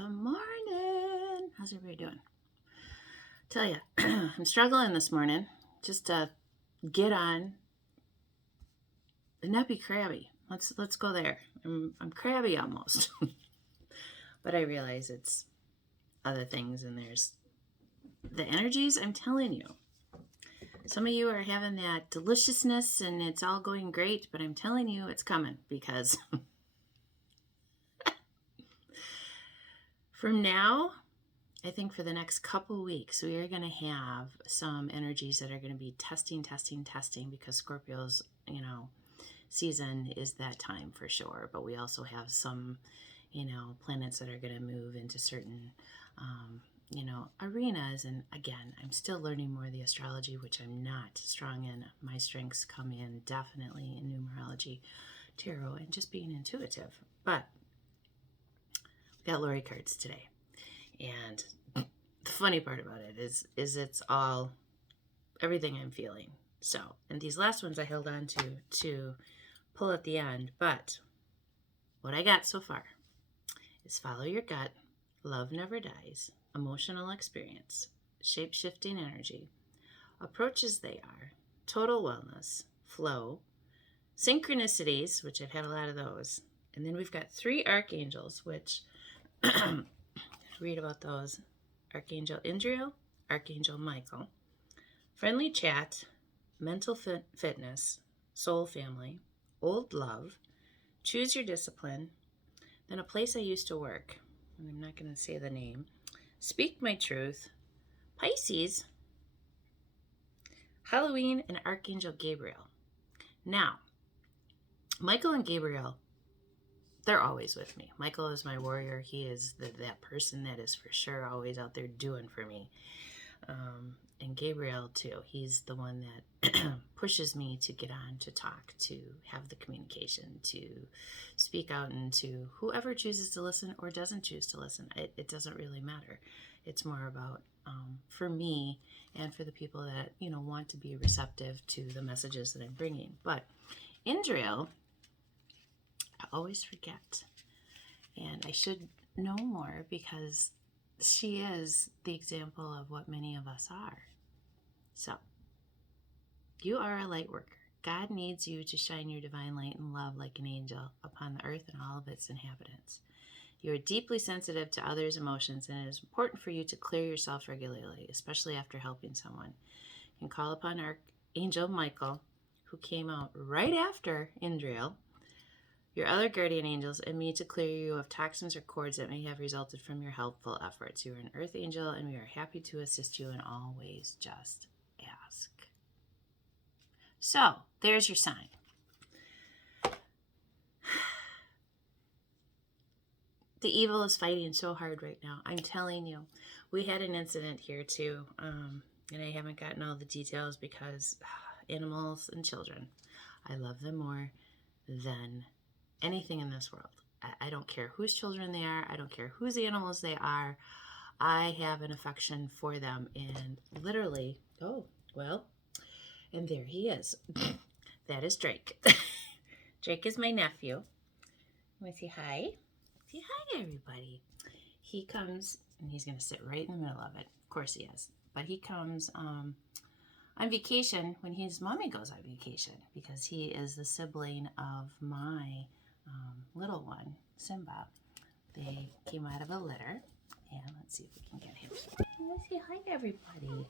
Good morning. How's everybody doing? Tell you, I'm struggling this morning just to get on and not be crabby. Let's go there. I'm crabby almost, but I realize it's other things, and there's the energies. I'm telling you, some of you are having that deliciousness, and it's all going great. But I'm telling you, it's coming because from now, I think for the next couple weeks, we are going to have some energies that are going to be testing, because Scorpio's, season is that time for sure. But we also have some, planets that are going to move into certain, arenas. And again, I'm still learning more of the astrology, which I'm not strong in. My strengths come in definitely in numerology, tarot, and just being intuitive. But we got Lori cards today. And the funny part about it is it's all everything I'm feeling. So, and these last ones I held on to pull at the end, but what I got so far is follow your gut, love never dies, emotional experience, shape-shifting energy, approach as they are, total wellness, flow, synchronicities, which I've had a lot of those, and then we've got 3 archangels, which read about those. Archangel Indriel, Archangel Michael, friendly chat, mental fitness, soul family, old love, choose your discipline, then a place I used to work, and I'm not going to say the name, speak my truth, Pisces, Halloween, and Archangel Gabriel. Now, Michael and Gabriel, they're always with me. Michael is my warrior. He is that person that is for sure always out there doing for me. And Gabriel, too. He's the one that pushes me to get on, to talk, to have the communication, to speak out, and to whoever chooses to listen or doesn't choose to listen. It doesn't really matter. It's more about, for me and for the people that, want to be receptive to the messages that I'm bringing. But Indriel, I always forget. And I should know more because she is the example of what many of us are. So, you are a light worker. God needs you to shine your divine light and love like an angel upon the earth and all of its inhabitants. You are deeply sensitive to others' emotions, and it is important for you to clear yourself regularly, especially after helping someone. You can call upon Archangel Michael, who came out right after Indriel, your other guardian angels, and me to clear you of toxins or cords that may have resulted from your helpful efforts. You are an earth angel, and we are happy to assist you in all ways. Just ask. So, there's your sign. The evil is fighting so hard right now. I'm telling you. We had an incident here too, and I haven't gotten all the details because animals and children, I love them more than anything in this world. I don't care whose children they are. I don't care whose animals they are. I have an affection for them, and literally, and there he is. That is Drake. Drake is my nephew. Want to say hi? Say hi, everybody. He comes, and he's going to sit right in the middle of it. Of course he is. But he comes on vacation when his mommy goes on vacation because he is the sibling of my little one, Simba. They came out of a litter, and let's see if we can get him. Let's say hi to everybody.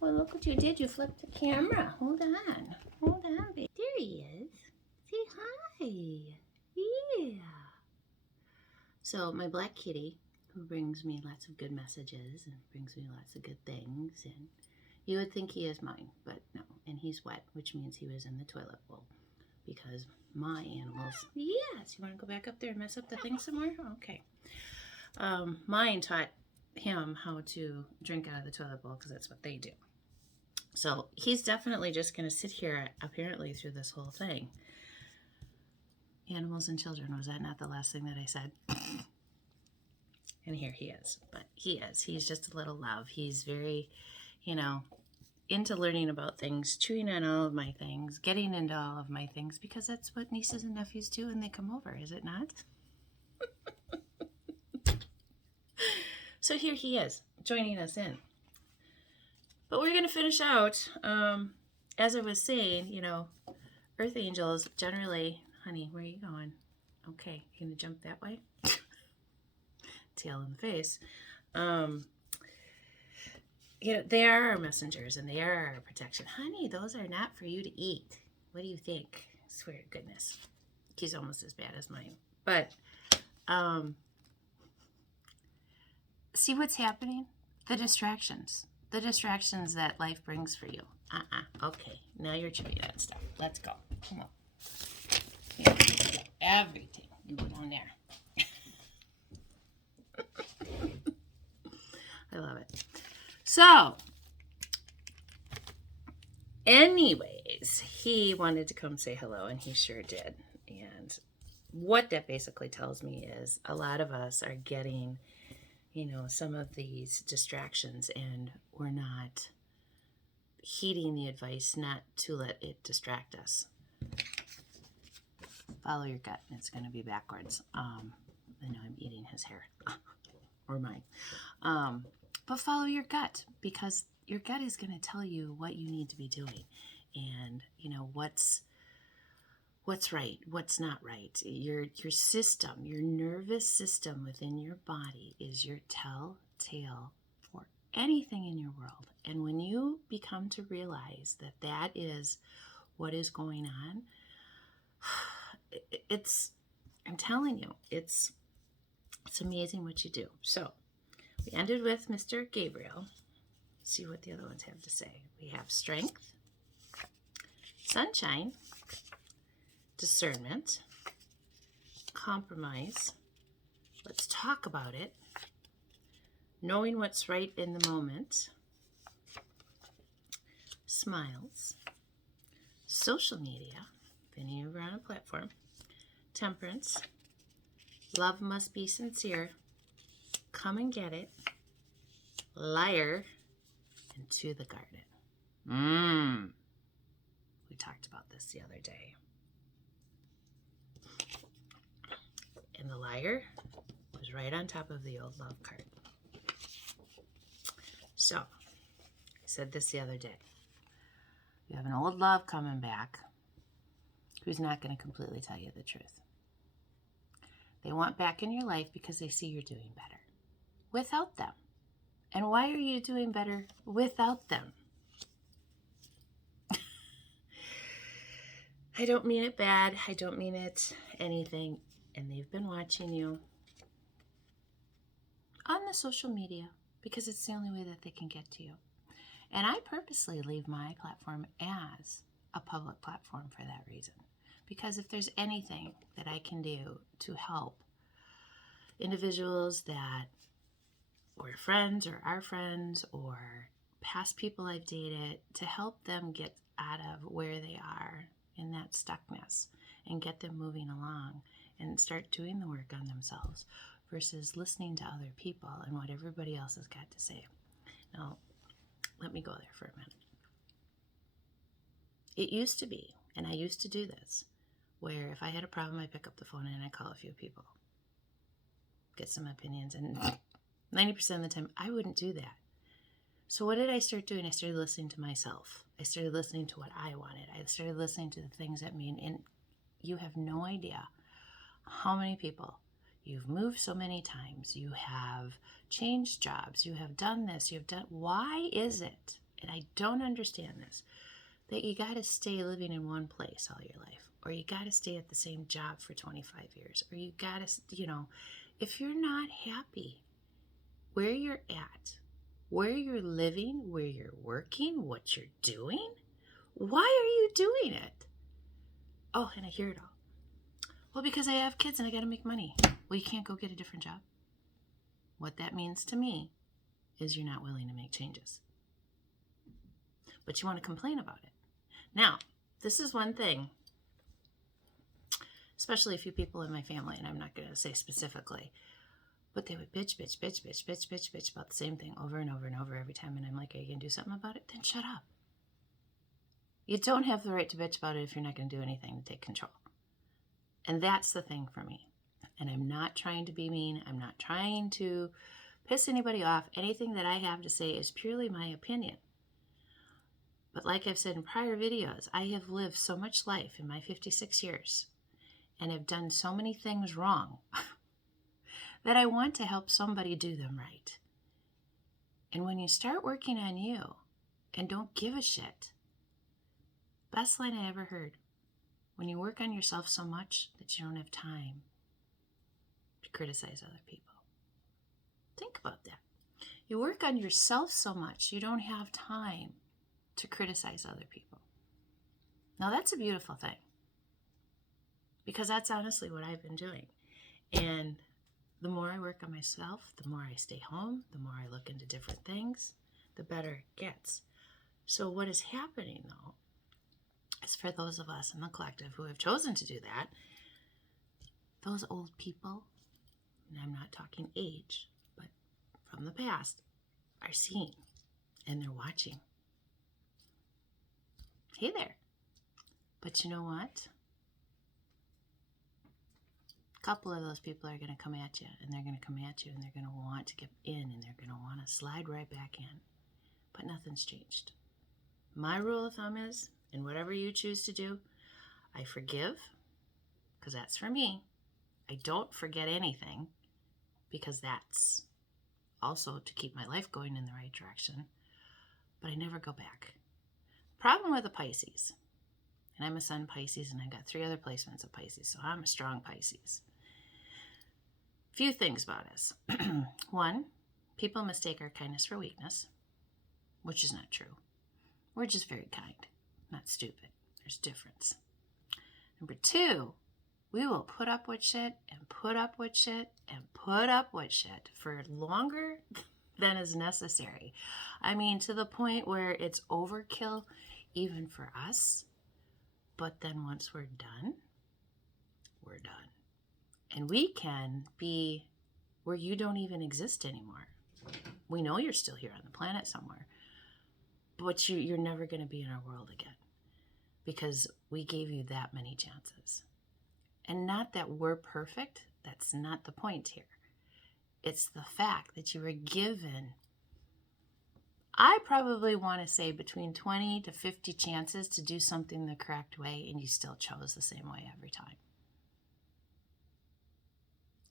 Well, look what you did. You flipped the camera. Hold on, baby. There he is. Say hi. Yeah. So my black kitty, who brings me lots of good messages and brings me lots of good things, and you would think he is mine, but no. And he's wet, which means he was in the toilet bowl. Because my animals, yes, you want to go back up there and mess up the thing some more? Okay. Mine taught him how to drink out of the toilet bowl because that's what they do. So he's definitely just going to sit here apparently through this whole thing. Animals and children, was that not the last thing that I said? And here he is. But he's just a little love. He's very, into learning about things, chewing on all of my things, getting into all of my things, because that's what nieces and nephews do when they come over, is it not? So here he is, joining us in. But we're going to finish out, as I was saying, Earth angels generally, honey, where are you going? Okay, you going to jump that way? Tail in the face. They are our messengers and they are our protection. Honey, those are not for you to eat. What do you think? I swear to goodness. He's almost as bad as mine. But, see what's happening? The distractions that life brings for you. Okay, now you're chewing on stuff. Let's go. Come on. Everything. You went on there. I love it. So, anyways, he wanted to come say hello, and he sure did. And what that basically tells me is a lot of us are getting, some of these distractions, and we're not heeding the advice not to let it distract us. Follow your gut, and it's going to be backwards. I know I'm eating his hair, or mine. But follow your gut, because your gut is going to tell you what you need to be doing, and what's right, what's not right. Your system, your nervous system within your body is your telltale for anything in your world. And when you become to realize that that is what is going on, I'm telling you, it's amazing what you do. So we ended with Mr. Gabriel. See what the other ones have to say. We have strength, sunshine, discernment, compromise, let's talk about it, knowing what's right in the moment, smiles, social media, if any of you are on a platform, temperance, love must be sincere, come and get it, liar, and to the garden. We talked about this the other day. And the liar was right on top of the old love card. So, I said this the other day. You have an old love coming back who's not going to completely tell you the truth. They want back in your life because they see you're doing better without them. And why are you doing better without them? I don't mean it bad. I don't mean it anything. And they've been watching you on the social media because it's the only way that they can get to you. And I purposely leave my platform as a public platform for that reason. Because if there's anything that I can do to help individuals that were friends or are friends or past people I've dated, to help them get out of where they are in that stuckness and get them moving along and start doing the work on themselves versus listening to other people and what everybody else has got to say. Now, let me go there for a minute. It used to be, and I used to do this, where if I had a problem, I pick up the phone and I call a few people, get some opinions, and 90% of the time, I wouldn't do that. So what did I start doing? I started listening to myself. I started listening to what I wanted. I started listening to the things that mean, and you have no idea how many people you've moved so many times, you have changed jobs, you have done this, you've done, why is it, and I don't understand this, that you got to stay living in one place all your life, or you got to stay at the same job for 25 years, or you got to, if you're not happy where you're at, where you're living, where you're working, what you're doing, why are you doing it? Oh, and I hear it all. Well, because I have kids and I got to make money. Well, you can't go get a different job. What that means to me is you're not willing to make changes. But you want to complain about it. Now, this is one thing, especially a few people in my family, and I'm not going to say specifically, but they would bitch about the same thing over and over and over every time. And I'm like, are you going to do something about it? Then shut up. You don't have the right to bitch about it if you're not going to do anything to take control. And that's the thing for me. And I'm not trying to be mean. I'm not trying to piss anybody off. Anything that I have to say is purely my opinion. But like I've said in prior videos, I have lived so much life in my 56 years and have done so many things wrong that I want to help somebody do them right. And when you start working on you and don't give a shit, best line I ever heard, when you work on yourself so much that you don't have time to criticize other people. Think about that. You work on yourself so much you don't have time to criticize other people. Now that's a beautiful thing, because that's honestly what I've been doing. And the more I work on myself, the more I stay home, the more I look into different things, the better it gets. So what is happening though is, for those of us in the collective who have chosen to do that, those old people, and I'm not talking age, but from the past, are seeing and they're watching. Hey there. But you know what? A couple of those people are going to come at you, and they're going to come at you, and they're going to want to get in, and they're going to want to slide right back in. But nothing's changed. My rule of thumb is, and whatever you choose to do, I forgive, because that's for me. I don't forget anything, because that's also to keep my life going in the right direction. But I never go back. Problem with a Pisces, and I'm a Sun Pisces, and I've got 3 other placements of Pisces, so I'm a strong Pisces. Few things about us. 1, people mistake our kindness for weakness, which is not true. We're just very kind, not stupid. There's a difference. Number 2, we will put up with shit and put up with shit and put up with shit for longer than is necessary. I mean, to the point where it's overkill even for us. But then once we're done, we're done. And we can be where you don't even exist anymore. We know you're still here on the planet somewhere, but you're never going to be in our world again, because we gave you that many chances. And not that we're perfect. That's not the point here. It's the fact that you were given, I probably want to say, between 20 to 50 chances to do something the correct way, and you still chose the same way every time.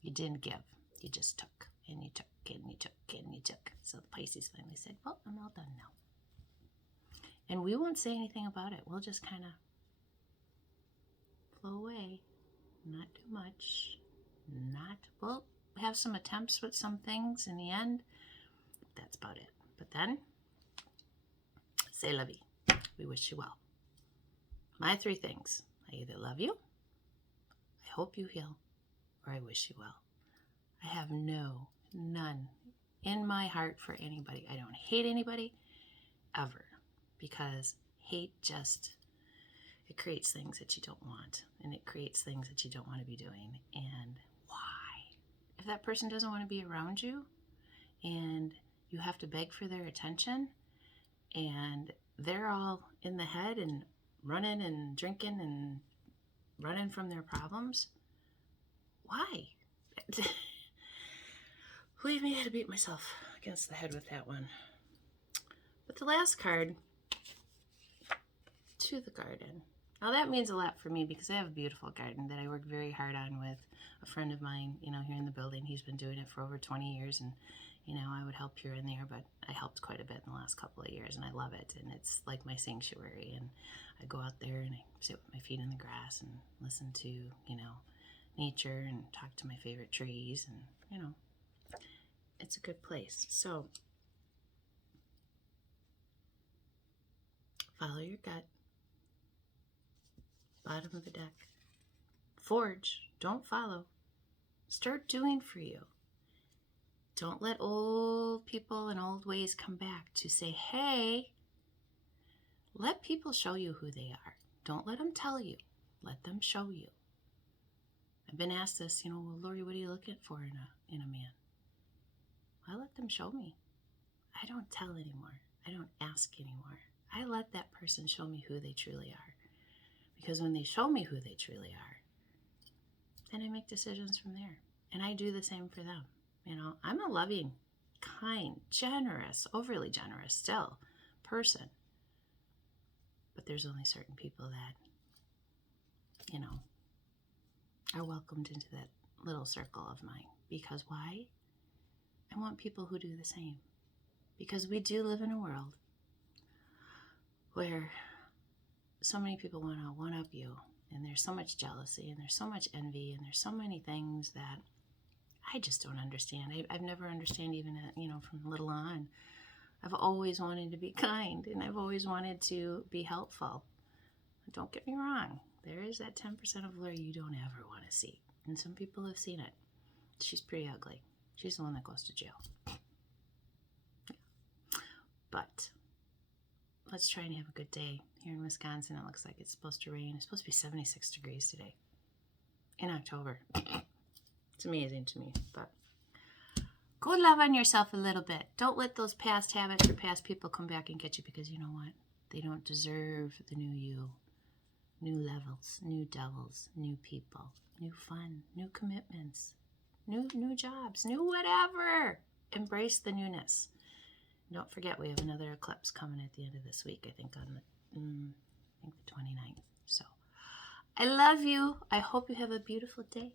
You didn't give. You just took, and you took, and you took, and you took. So the Pisces finally said, well, I'm all done now. And we won't say anything about it. We'll just kind of flow away. Not too much. We'll have some attempts with some things in the end. That's about it. But then, c'est la vie. We wish you well. My 3 things. I either love you, I hope you heal, or I wish you well. I have none in my heart for anybody. I don't hate anybody, ever. Because hate it creates things that you don't want. And it creates things that you don't want to be doing. And why? If that person doesn't want to be around you, and you have to beg for their attention, and they're all in the head and running and drinking and running from their problems, why? Believe me, I had to beat myself against the head with that one. But the last card, to the garden. Now that means a lot for me, because I have a beautiful garden that I work very hard on with a friend of mine, here in the building. He's been doing it for over 20 years, and I would help here and there, but I helped quite a bit in the last couple of years, and I love it, and it's like my sanctuary. And I go out there and I sit with my feet in the grass and listen to, nature, and talk to my favorite trees, and, it's a good place. So follow your gut. Bottom of the deck. Forge. Don't follow. Start doing for you. Don't let old people and old ways come back to say, hey, let people show you who they are. Don't let them tell you. Let them show you. I've been asked this, well, Lori, what are you looking for in a man? I let them show me. I don't tell anymore. I don't ask anymore. I let that person show me who they truly are. Because when they show me who they truly are, then I make decisions from there. And I do the same for them. I'm a loving kind, generous, overly generous still person. But there's only certain people that, are welcomed into that little circle of mine. Because why? I want people who do the same. Because we do live in a world where so many people want to one-up you, and there's so much jealousy, and there's so much envy, and there's so many things that I just don't understand. I've never understood even, from little on. I've always wanted to be kind, and I've always wanted to be helpful. Don't get me wrong. There is that 10% of Lori you don't ever want to see. And some people have seen it. She's pretty ugly. She's the one that goes to jail. But let's try and have a good day. Here in Wisconsin, it looks like it's supposed to rain. It's supposed to be 76 degrees today in October. It's amazing to me. But go love on yourself a little bit. Don't let those past habits or past people come back and get you, because you know what? They don't deserve the new you. New levels, new devils, new people, new fun, new commitments, new jobs, new whatever. Embrace the newness. Don't forget, we have another eclipse coming at the end of this week, I think on the 29th. So I love you. I hope you have a beautiful day.